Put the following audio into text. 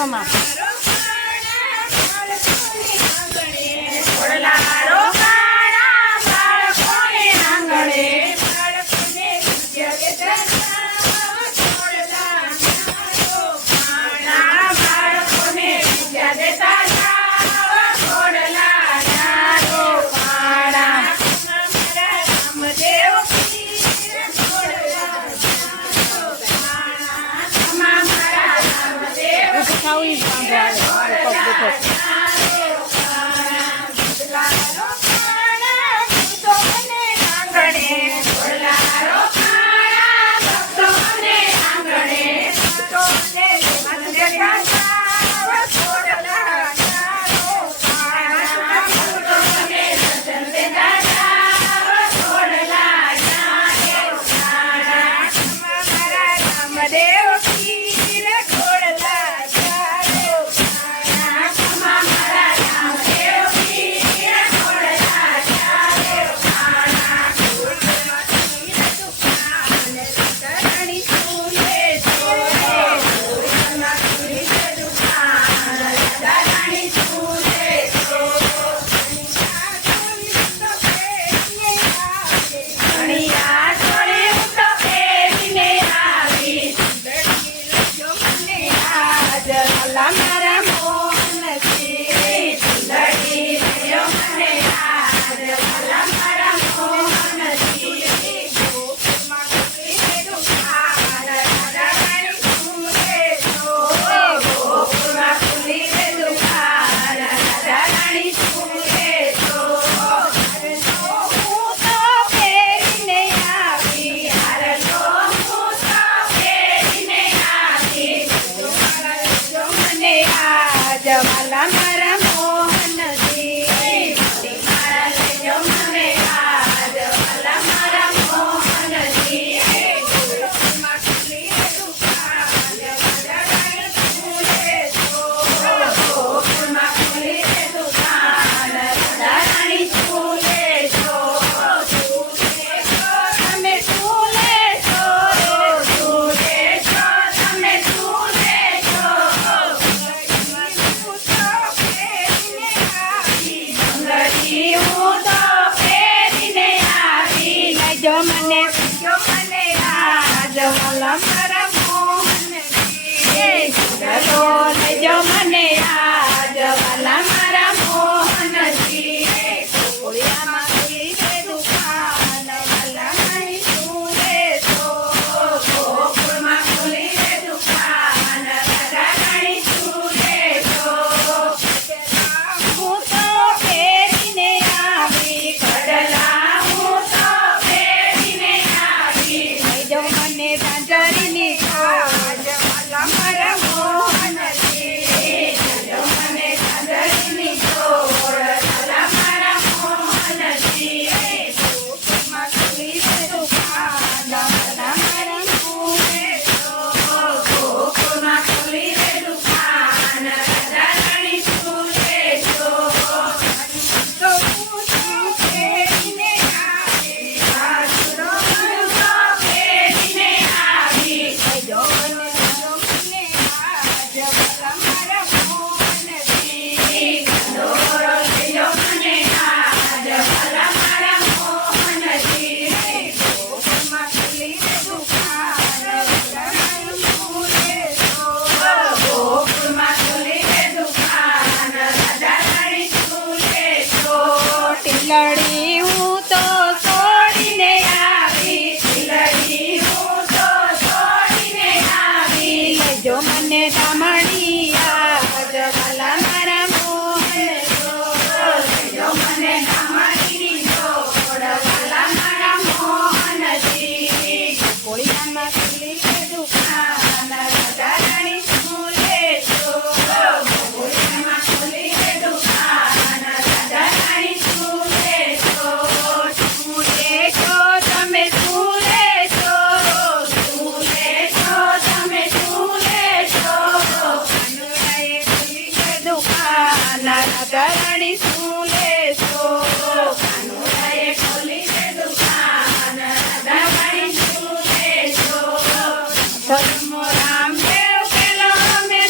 Roma. how he's gone back. જવાલા મારા મોહ મને પૂછ્યો મને યાદ વલમ શીલડી હું તો છોડીને આવી જો મને તમા soon.